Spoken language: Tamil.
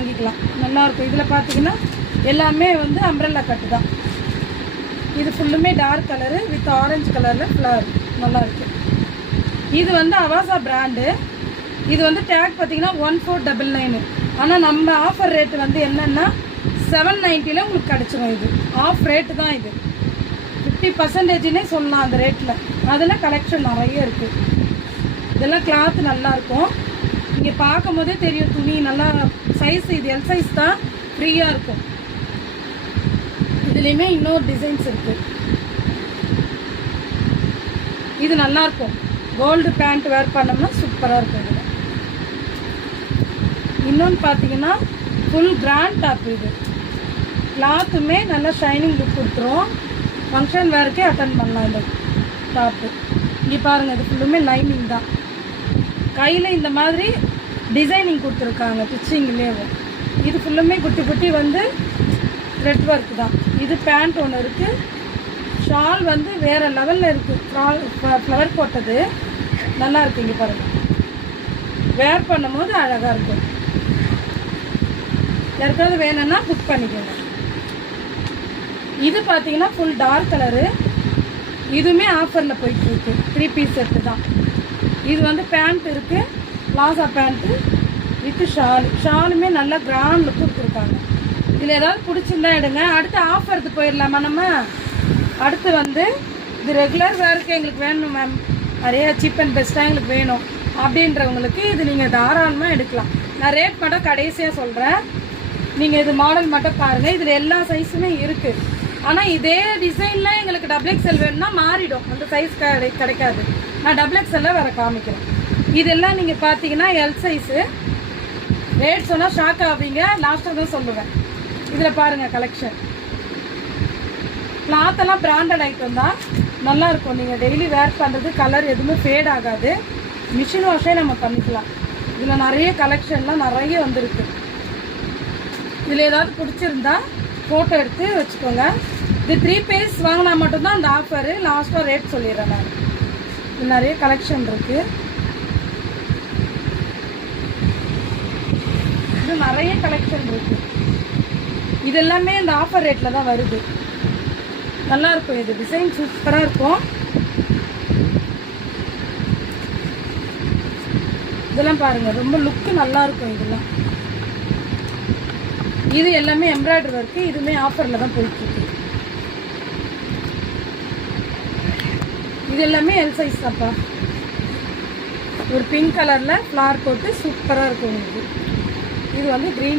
வாங்கிக்கலாம். நல்லாயிருக்கும். இதில் பார்த்தீங்கன்னா எல்லாமே வந்து அம்ப்ரெல்லா கட்டு தான். இது ஃபுல்லுமே டார்க் கலரு வித் ஆரஞ்சு கலரில் ஃப்ளவர் நல்லாயிருக்கு. இது வந்து அவாசா பிராண்டு. இது வந்து டேக் பார்த்தீங்கன்னா 1499. ஆனால் நம்ம ஆஃபர் ரேட்டு வந்து என்னென்னா 790 உங்களுக்கு கிடச்சிரும். இது ஆஃப் ரேட்டு தான். இது 50%னே சொல்லலாம் அந்த ரேட்டில். அதில் கலெக்ஷன் நிறைய இருக்குது. இதெல்லாம் கிளாத் நல்லாயிருக்கும். இங்கே பார்க்கும் போதே தெரியும் துணி நல்லா சைஸ். இது எல் சைஸ் தான், ஃப்ரீயாக இருக்கும். இதுலேயுமே இன்னொரு டிசைன்ஸ் இருக்குது. இது நல்லாயிருக்கும். கோல்டு பேண்ட் வேர் பண்ணோம்னா சூப்பராக இருக்கும். இதில் இன்னொன்று பார்த்தீங்கன்னா ஃபுல் கிராண்ட் டாப். இது கிளாத்துமே நல்லா ஷைனிங் லுக் கொடுத்துரும். ஃபங்க்ஷன் வேறுக்கே அட்டன் பண்ணலாம் இந்த டாப்பு. இங்கே பாருங்கள், இது ஃபுல்லுமே லைனிங் தான். கையில் இந்த மாதிரி டிசைனிங் கொடுத்துருக்காங்க ஸ்டிச்சிங்லேயே. இது ஃபுல்லுமே குட்டி குட்டி வந்து த்ரெட் ஒர்க் தான். இது பேண்ட் ஒன்று இருக்குது. ஷால் வந்து வேறு லெவலில் இருக்குது. ஃப்ளவர் போட்டது நல்லா இருக்குது. இங்கே பாருங்கள், வேர் பண்ணும் போது அழகாக இருக்கும். யாருக்காவது வேணும்னா புக் பண்ணிக்கோங்க. இது பார்த்தீங்கன்னா ஃபுல் டார்க் கலரு. இதுவுமே ஆஃபரில் போயிட்டுருக்கு. 3 பீஸ் செட்டு தான். இது வந்து பேண்ட் இருக்குது, பிளாசா பேண்ட்டு வித்து ஷாலுமே நல்லா கிராண்ட் லுக் கொடுத்துருக்காங்க. இதில் ஏதாவது பிடிச்சிருந்தா எடுங்க. அடுத்து ஆஃபருக்கு போயிடலாமா நம்ம? அடுத்து வந்து இது ரெகுலர் வேருக்கு எங்களுக்கு வேணும் மேம், நிறைய சீப் அண்ட் பெஸ்ட்டாக எங்களுக்கு வேணும் அப்படின்றவங்களுக்கு இது நீங்கள் தாராளமாக எடுக்கலாம். நான் ரேட் மட்டும் கடைசியாக சொல்கிறேன். நீங்கள் இது மாடல் மட்டும் பாருங்கள். இதில் எல்லா சைஸுமே இருக்குது. ஆனால் இதே டிசைனில் எங்களுக்கு XXL வேணும்னா மாறிடும். அந்த சைஸ் கிடைக்காது. நான் XXL வேறு காமிக்கிறேன். இதெல்லாம் நீங்கள் பார்த்தீங்கன்னா எல் சைஸு. ரேட் சொன்னால் ஷாக் ஆவீங்க. லாஸ்ட்டாக தான் சொல்லுவேன். இதில் பாருங்கள் கலெக்ஷன். கிளாத்தெல்லாம் பிராண்டட் ஐட்டம் தான். நல்லாயிருக்கும். நீங்கள் டெய்லி வேர் பண்ணுறது, கலர் எதுவுமே ஃபேட் ஆகாது. மிஷின் வாஷே நம்ம பண்ணிக்கலாம். இதில் நிறைய கலெக்ஷன்லாம் நிறைய வந்துருக்கு. இதில் ஏதாவது பிடிச்சிருந்தா ஃபோட்டோ எடுத்து வச்சுக்கோங்க. இது 3 பீஸ் வாங்கினா மட்டும்தான் அந்த ஆஃபரு. லாஸ்ட்டாக ரேட் சொல்லிடுறேன் நான். இது நிறைய கலெக்ஷன் இருக்குது. இது நிறைய கலெக்ஷன் இருக்குது. இது எல்லாமே இந்த ஆஃபர் ரேட்டில் தான் வருது. நல்லாயிருக்கும். இது டிசைன் சூப்பராக இருக்கும். இதெல்லாம் பாருங்கள், ரொம்ப லுக்கு நல்லாயிருக்கும். இதெல்லாம் இது எல்லாமே எம்ப்ராய்டரி ஒர்க்கு. இதுவுமே ஆஃபரில் தான் போயிட்டுருக்கு. இது எல்லாமே எல் சைஸ் தான்ப்பா. ஒரு பிங்க் கலரில் ஃப்ளார் போட்டு சூப்பராக இருக்கும். இது வந்து க்ரீன்